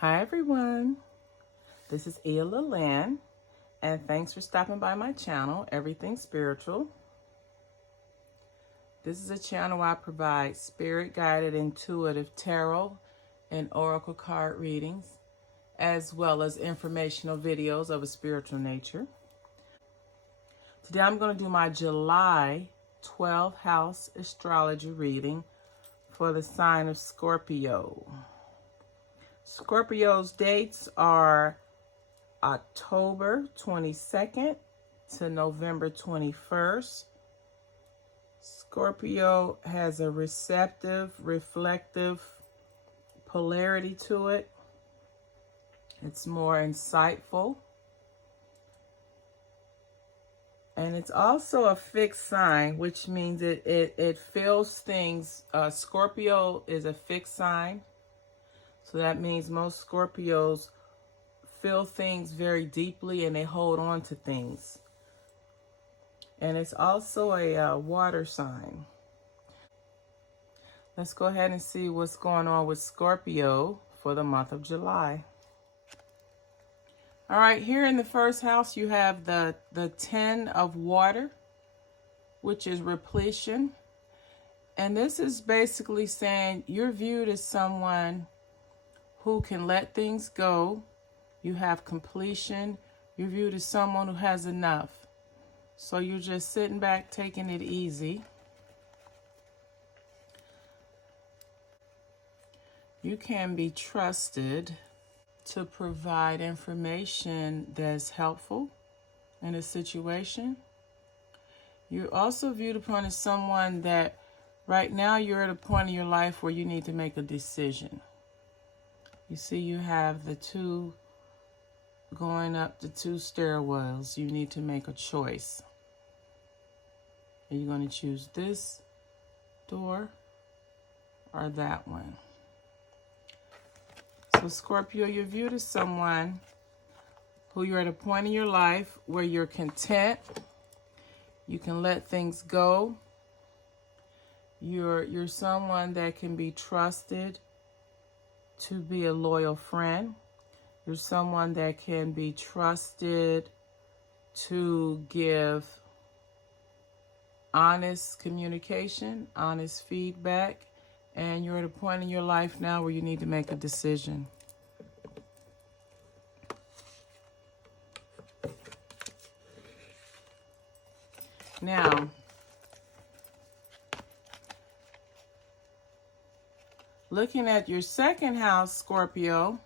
Hi everyone, this is Ela Lynn, and thanks for stopping by my channel, Everything Spiritual. This is a channel where I provide spirit-guided, intuitive tarot and oracle card readings, as well as informational videos of a spiritual nature. Today I'm going to do my July 12th house astrology reading for the sign of Scorpio. Scorpio's dates are October 22nd to November 21st. Scorpio has a receptive, reflective polarity to it. It's more insightful. And it's also a fixed sign, which means it feels things. Scorpio is a fixed sign. So that means most Scorpios feel things very deeply and they hold on to things. And it's also a water sign. Let's go ahead and see what's going on with Scorpio for the month of July. All right, here in the first house, you have the 10 of water, which is repletion. And this is basically saying you're viewed as someone who can let things go. You have completion. You're viewed as someone who has enough. So you're just sitting back, taking it easy. You can be trusted to provide information that's helpful in a situation. You're also viewed upon as someone that right now you're at a point in your life where you need to make a decision. You see, you have the two going up the two stairwells. You need to make a choice. Are you going to choose this door or that one? So Scorpio, you're viewed as someone who you're at a point in your life where you're content. You can let things go. You're someone that can be trusted to be a loyal friend. You're someone that can be trusted to give honest communication, honest feedback, and you're at a point in your life now where you need to make a decision. Now, looking at your second house, Scorpio,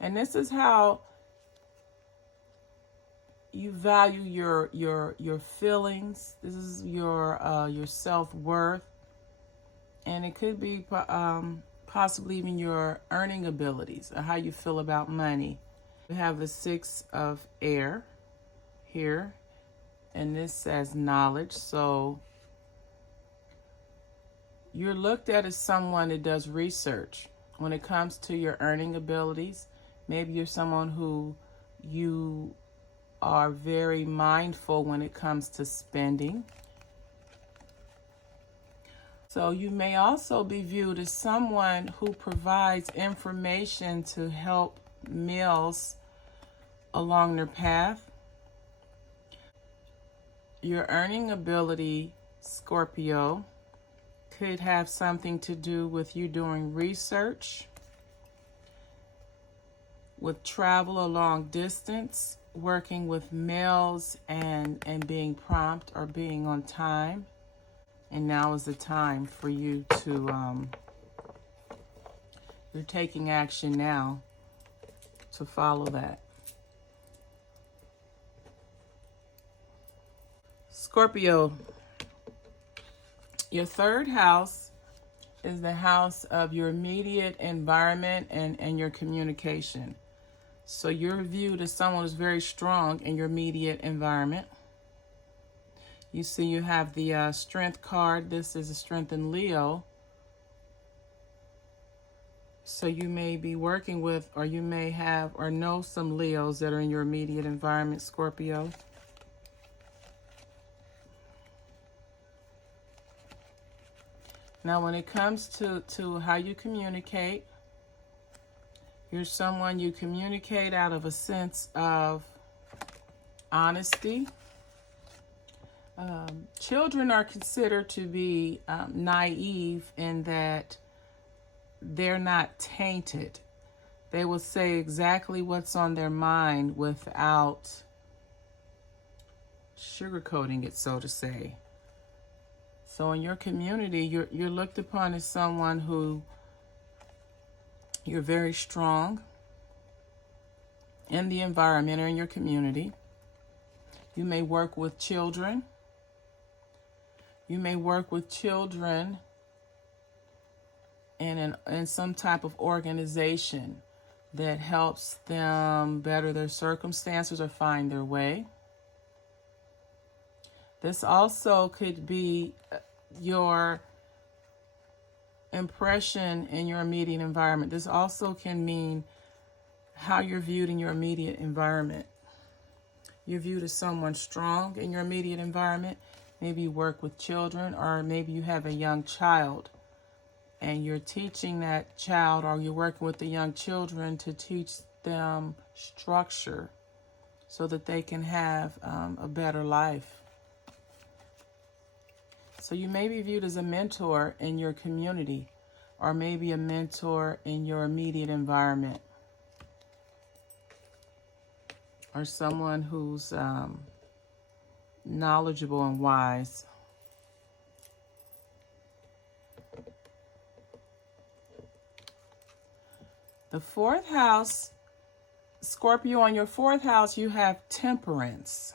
and this is how you value your feelings. This is your self-worth, and it could be possibly even your earning abilities or how you feel about money. We have the 6 of air here, and this says knowledge. So you're looked at as someone that does research when it comes to your earning abilities. Maybe you're someone who you are very mindful when it comes to spending. So you may also be viewed as someone who provides information to help males along their path. Your earning ability, Scorpio, could have something to do with you doing research, with travel a long distance, working with males and being prompt or being on time. And now is the time for you to, you're taking action now to follow that. Scorpio, your third house is the house of your immediate environment and your communication. So you're viewed as someone who's very strong in your immediate environment. You see you have the strength card. This is a strength in Leo. So you may be working with, or you may have or know some Leos that are in your immediate environment, Scorpio. Now, when it comes to how you communicate, You're someone you communicate out of a sense of honesty. Children are considered to be naive in that they're not tainted. They will say exactly what's on their mind without sugarcoating it, so to say. So in your community, you're looked upon as someone who you're very strong in the environment or in your community. You may work with children. You may work with children in some type of organization that helps them better their circumstances or find their way. This also could be your impression in your immediate environment. This also can mean how you're viewed in your immediate environment. You're viewed as someone strong in your immediate environment. Maybe you work with children, or maybe you have a young child and you're teaching that child, or you're working with the young children to teach them structure so that they can have a better life. So you may be viewed as a mentor in your community, or maybe a mentor in your immediate environment, or someone who's knowledgeable and wise. The fourth house, Scorpio, on your fourth house, you have temperance.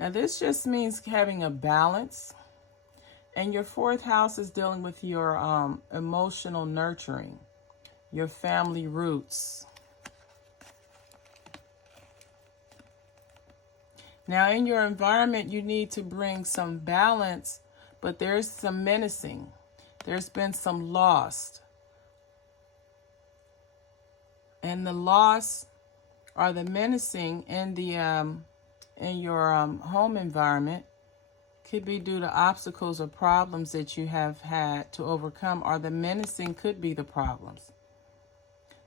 Now, this just means having a balance. And your fourth house is dealing with your emotional nurturing, your family roots. Now, in your environment, you need to bring some balance, but there's some menacing. There's been some loss. And the loss or the menacing in the in your home environment could be due to obstacles or problems that you have had to overcome, or the menacing could be the problems.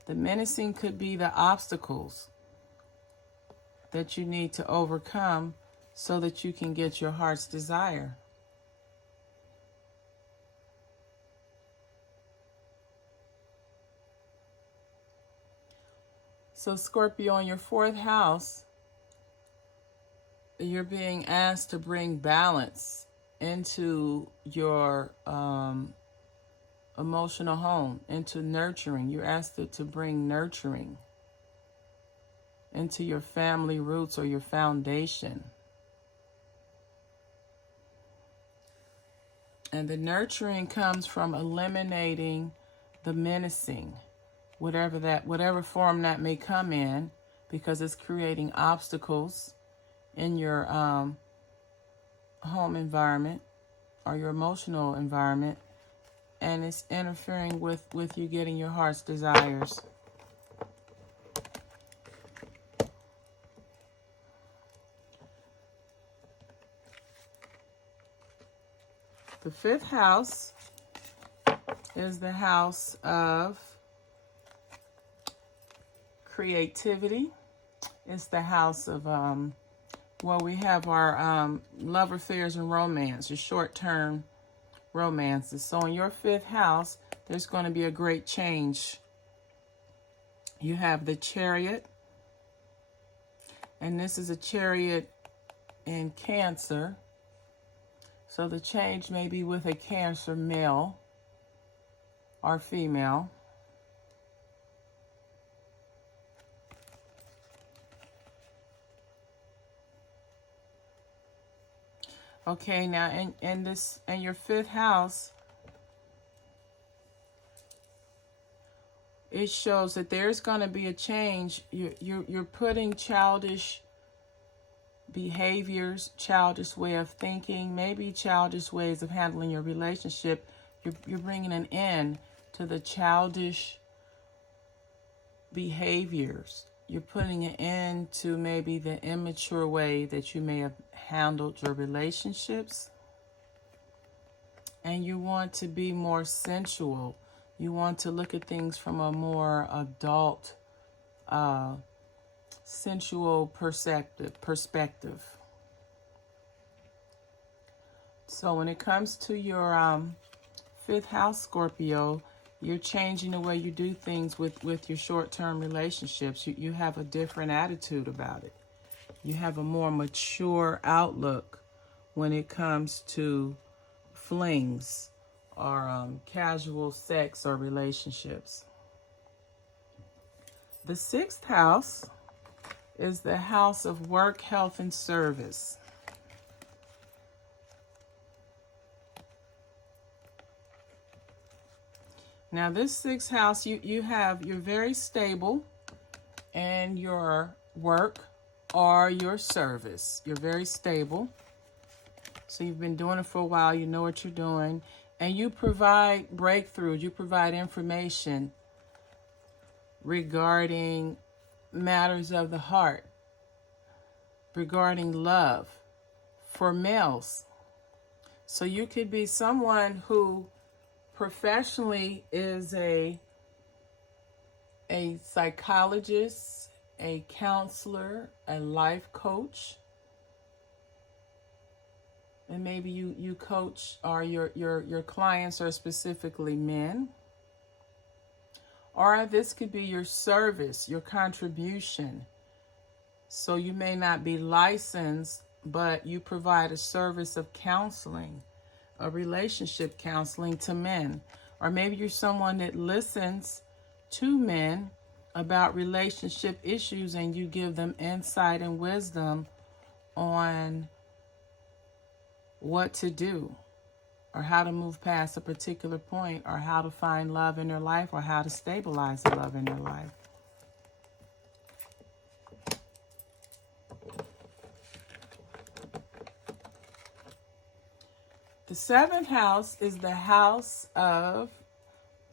The menacing could be the obstacles that you need to overcome so that you can get your heart's desire. So Scorpio, in your fourth house, you're being asked to bring balance into your emotional home, into nurturing. You're asked to bring nurturing into your family roots or your foundation. And the nurturing comes from eliminating the menacing, whatever form that may come in, because it's creating obstacles in your home environment or your emotional environment, and it's interfering with you getting your heart's desires. The fifth house is the house of creativity. It's the house of well, we have our love affairs and romance, your short-term romances. So in your fifth house, there's going to be a great change. You have the Chariot, and this is a Chariot in Cancer. So the change may be with a Cancer male or female. Okay, now in your fifth house, it shows that there's going to be a change. You're putting childish behaviors, childish way of thinking, maybe childish ways of handling your relationship. You're bringing an end to the childish behaviors. You're putting an end to maybe the immature way that you may have handled your relationships. And you want to be more sensual. You want to look at things from a more adult sensual perspective. So when it comes to your fifth house, Scorpio, you're changing the way you do things with your short-term relationships. You have a different attitude about it. You have a more mature outlook when it comes to flings or casual sex or relationships. The sixth house is the house of work, health, and service. Now this sixth house, you're very stable in your work or your service. You're very stable. So you've been doing it for a while, you know what you're doing, and you provide breakthroughs, you provide information regarding matters of the heart, regarding love for males. So you could be someone who professionally is a psychologist, a counselor, a life coach. And maybe you coach, or your clients are specifically men. Or this could be your service, your contribution. So you may not be licensed, but you provide a service of counseling, a relationship counseling to men. Or maybe you're someone that listens to men about relationship issues and you give them insight and wisdom on what to do, or how to move past a particular point, or how to find love in their life, or how to stabilize the love in their life. The seventh house is the house of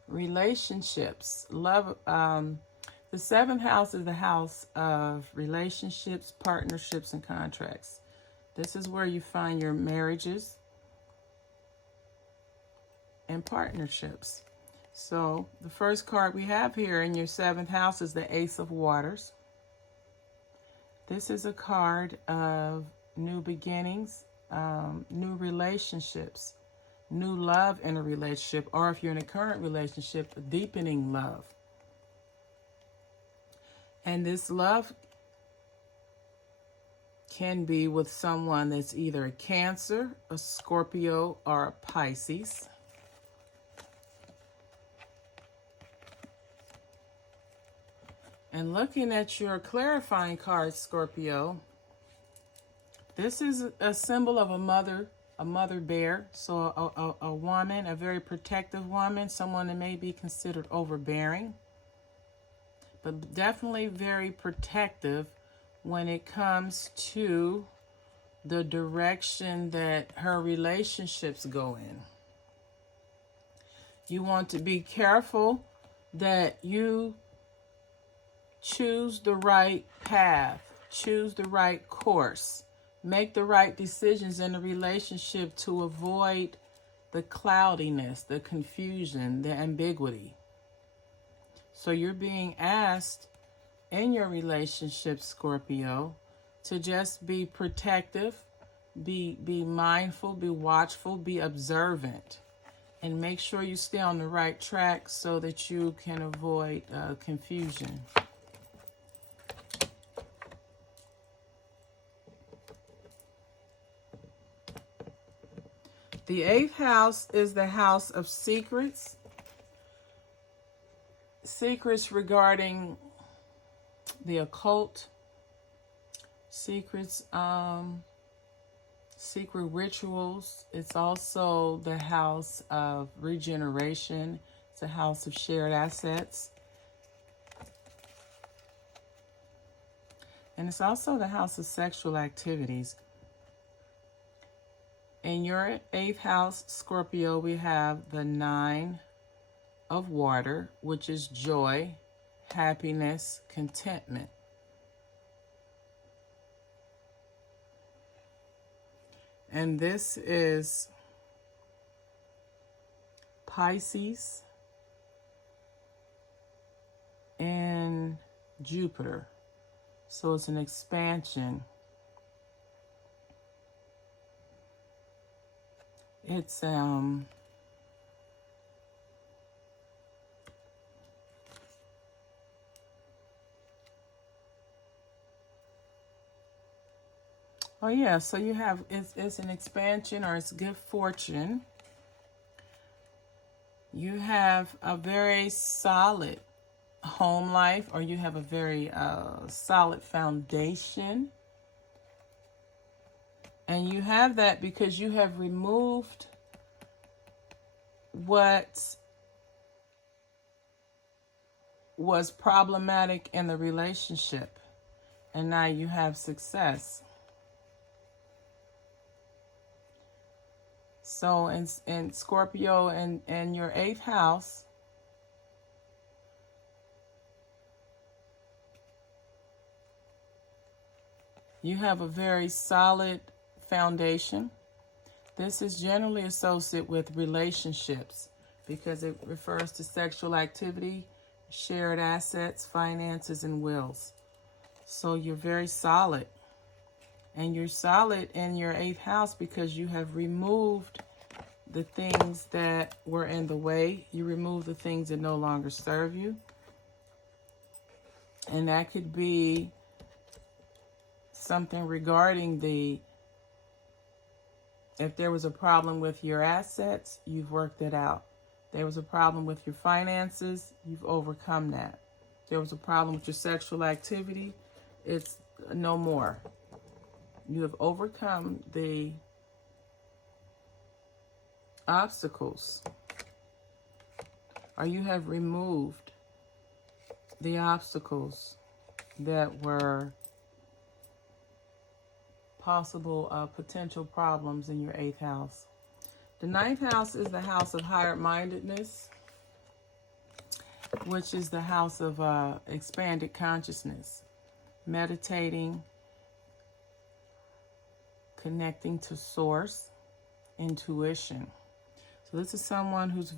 relationships. Love. The seventh house is the house of relationships, partnerships, and contracts. This is where you find your marriages and partnerships. So the first card we have here in your seventh house is the Ace of Waters. This is a card of new beginnings, new relationships, new love in a relationship, or if you're in a current relationship, deepening love. And this love can be with someone that's either a Cancer, a Scorpio, or a Pisces. And looking at your clarifying card, Scorpio, this is a symbol of a mother bear. So a woman, a very protective woman, someone that may be considered overbearing, but definitely very protective when it comes to the direction that her relationships go in. You want to be careful that you choose the right path, choose the right course, make the right decisions in a relationship to avoid the cloudiness, the confusion, the ambiguity. So you're being asked in your relationship, Scorpio, to just be protective, be mindful, be watchful, be observant, and make sure you stay on the right track so that you can avoid confusion. The eighth house is the house of secrets. Secrets regarding the occult, secrets, secret rituals. It's also the house of regeneration. It's a house of shared assets. And it's also the house of sexual activities. In your eighth house, Scorpio, we have the Nine of Water, which is joy, happiness, contentment. And this is Pisces and Jupiter. So it's an expansion. It's oh yeah, so you have it's an expansion, or it's good fortune. You have a very solid home life, or you have a very solid foundation. And you have that because you have removed what was problematic in the relationship. And now you have success. So in Scorpio and your 8th house, you have a very solid foundation. This is generally associated with relationships because it refers to sexual activity, shared assets, finances, and wills. So you're very solid. And you're solid in your 8th house because you have removed the things that were in the way. You remove the things that no longer serve you. And that could be something regarding if there was a problem with your assets, you've worked it out. There was a problem with your finances, you've overcome that. There was a problem with your sexual activity, it's no more. You have overcome the obstacles, or you have removed the obstacles that were possible potential problems in your 8th house. The 9th house is the house of higher-mindedness, which is the house of expanded consciousness, meditating, connecting to source, intuition. So this is someone who's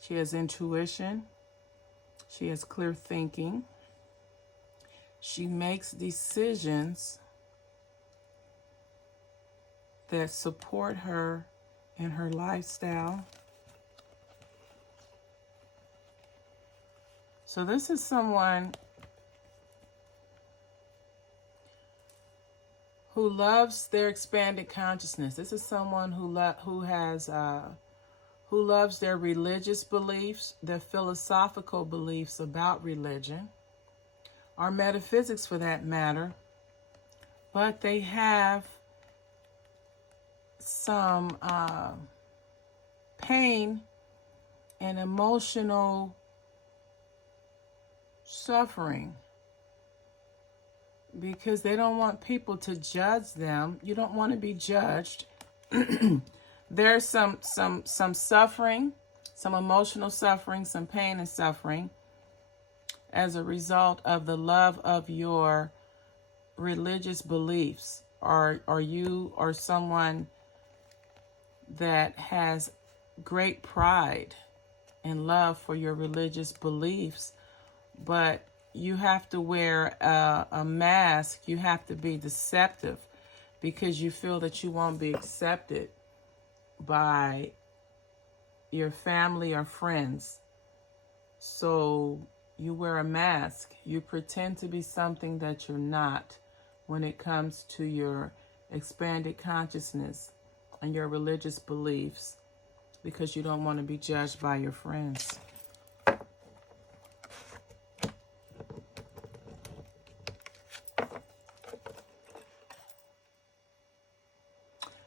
she has intuition, she has clear thinking, she makes decisions that support her in her lifestyle. So this is someone who loves their expanded consciousness. This is someone who loves their religious beliefs, their philosophical beliefs about religion, or metaphysics for that matter, but they have some pain and emotional suffering because they don't want people to judge them. You don't want to be judged. There's some suffering, some emotional suffering, some pain and suffering as a result of the love of your religious beliefs, or you or someone that has great pride and love for your religious beliefs, but you have to wear a mask. You have to be deceptive because you feel that you won't be accepted by your family or friends. So you wear a mask. You pretend to be something that you're not when it comes to your expanded consciousness and your religious beliefs because you don't want to be judged by your friends.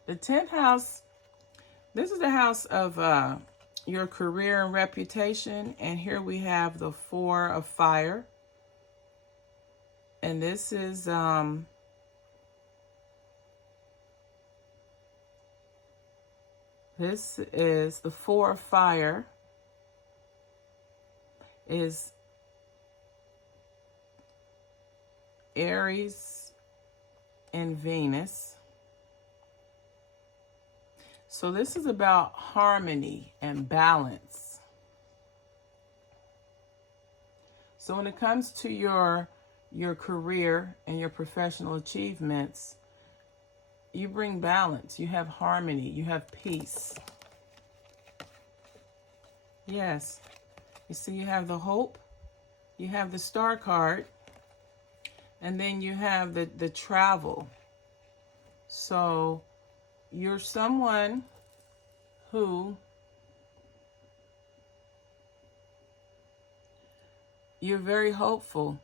The 10th house, this is the house of your career and reputation. And here we have the 4 of fire. And this is the 4 of fire is Aries and Venus. So this is about harmony and balance. So when it comes to your career and your professional achievements, you bring balance, you have harmony, you have peace. Yes. You see, you have the hope, you have the star card, and then you have the travel. So you're someone who you're very hopeful,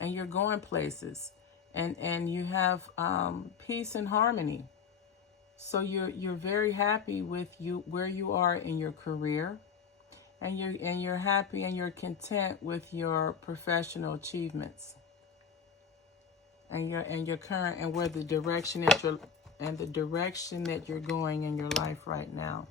and you're going places, and you have peace and harmony. So you're very happy with where you are in your career, and you're happy and you're content with your professional achievements, and your current, and where the direction that you're going in your life right now.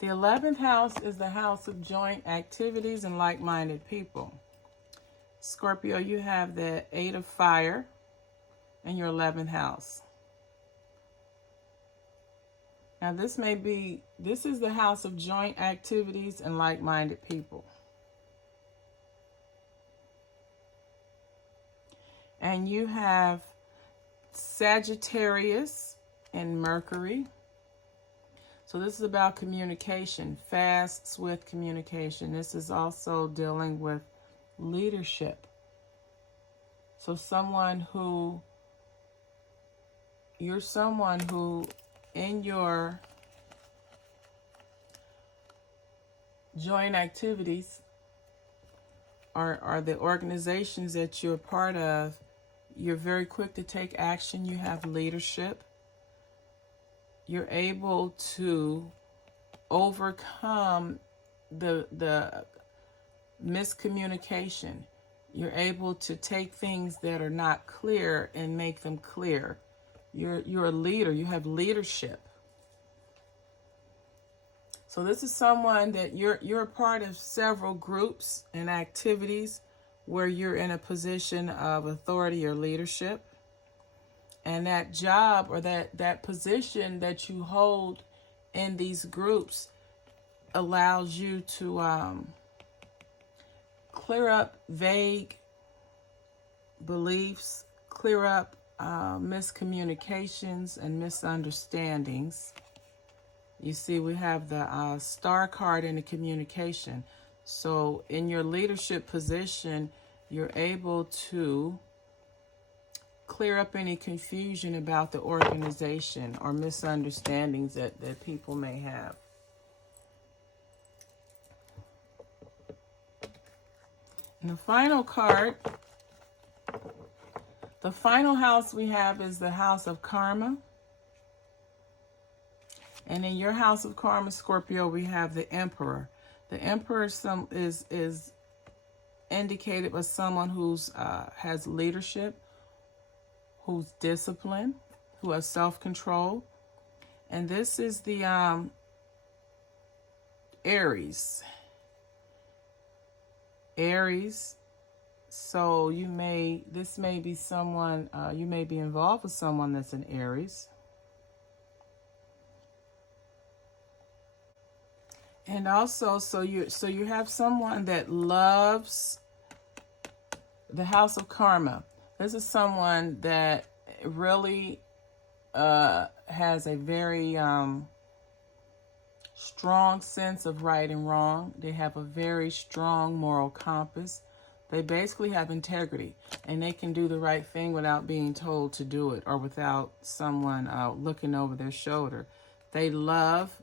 The 11th house is the house of joint activities and like-minded people. Scorpio, you have the 8 of fire in your 11th house. Now this is the house of joint activities and like-minded people. And you have Sagittarius and Mercury. So this is about communication, fast, swift communication. This is also dealing with leadership. So you're someone who in your joint activities are the organizations that you're part of. You're very quick to take action. You have leadership. You're able to overcome the miscommunication. You're able to take things that are not clear and make them clear. You're a leader. You have leadership. So this is someone that you're a part of several groups and activities where you're in a position of authority or leadership. And that job or that position that you hold in these groups allows you to clear up vague beliefs, clear up miscommunications and misunderstandings. You see, we have the star card in the communication. So in your leadership position, you're able to clear up any confusion about the organization or misunderstandings that people may have. And the final card, the final house we have is the house of karma. And in your house of karma, Scorpio, we have the Emperor. The Emperor is indicated as someone who's has leadership, who's disciplined, who has self-control. And this is the Aries. Aries. So this may be someone, you may be involved with someone that's an Aries. And also, so you have someone that loves the house of karma. This is someone that really has a very strong sense of right and wrong. They have a very strong moral compass. They basically have integrity, and they can do the right thing without being told to do it or without someone looking over their shoulder. They love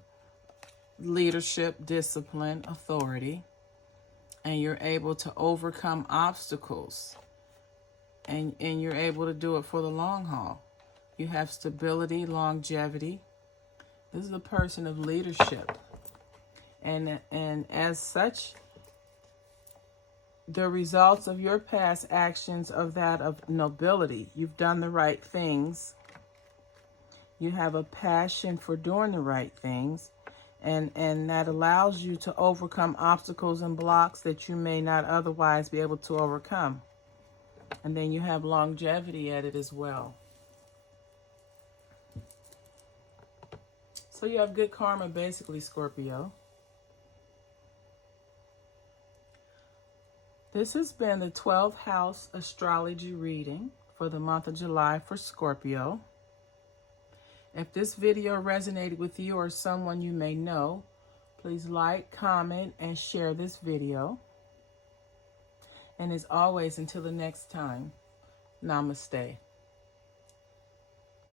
leadership, discipline, authority, and you're able to overcome obstacles, and you're able to do it for the long haul. You have stability, longevity. This is a person of leadership, and as such, the results of your past actions of that of nobility. You've done the right things. You have a passion for doing the right things. And that allows you to overcome obstacles and blocks that you may not otherwise be able to overcome. And then you have longevity at it as well. So you have good karma, basically, Scorpio. This has been the 12th house astrology reading for the month of July for Scorpio. If this video resonated with you or someone you may know, please like, comment, and share this video. And as always, until the next time, namaste.